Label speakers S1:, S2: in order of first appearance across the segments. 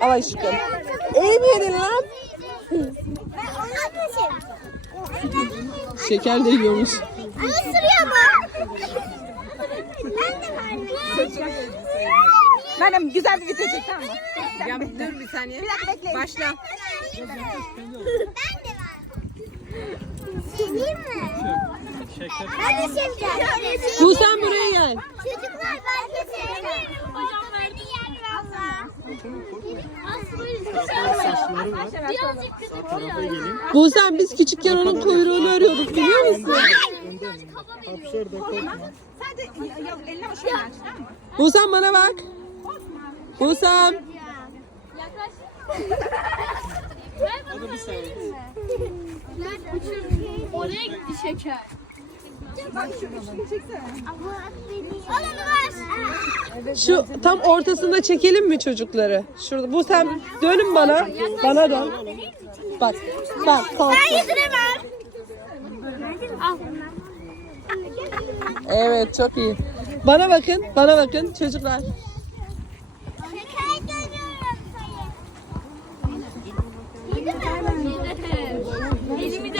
S1: Al aşkım. İyi mi yedin lan? Şeker de yiyormuş.
S2: Ama sürüyor mu? Ben de var.
S3: Meryem güzel bir video çek tamam mı?
S1: Ya dur bir saniye.
S3: Bir dakika bekleyin.
S1: Başla.
S2: Ben de var. Seveyim mi? Ben de seveceğim.
S1: Bu sen buraya gel.
S2: Birazcık
S4: Tarafa gelin.
S1: Bu sen biz küçükken onun kuyruğunu arıyorduk biliyor musun?
S4: Hapşır da korkma.
S3: Sadece yok eline şöyle aç tamam mı?
S1: Bu sen bana bak. Bu sen.
S4: Hadi bir saniye.
S2: Oraya gitti şeker.
S3: Bak çeksene.
S1: Şu tam ortasında çekelim mi çocukları? Şurada. Bu sen dönün bana. Bana dön. Bak. Bak.
S2: Ben yediremem.
S1: Evet çok iyi. Bana bakın. Bana bakın çocuklar.
S2: Elimi de.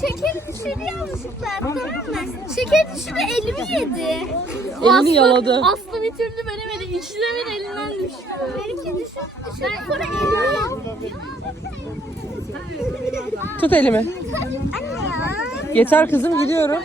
S2: Şeker düşürü yanlışlıkla tamam mı? Şeker düşürü elimi yedi.
S1: Elini yaladı.
S5: Aslan itirdi beni beni. İçlemin elinden düştü.
S2: Benimki düşürdü. Düşürdü. Sonra elimi yaladı.
S1: Tut elimi.
S2: Anne.
S1: Yeter kızım gidiyorum.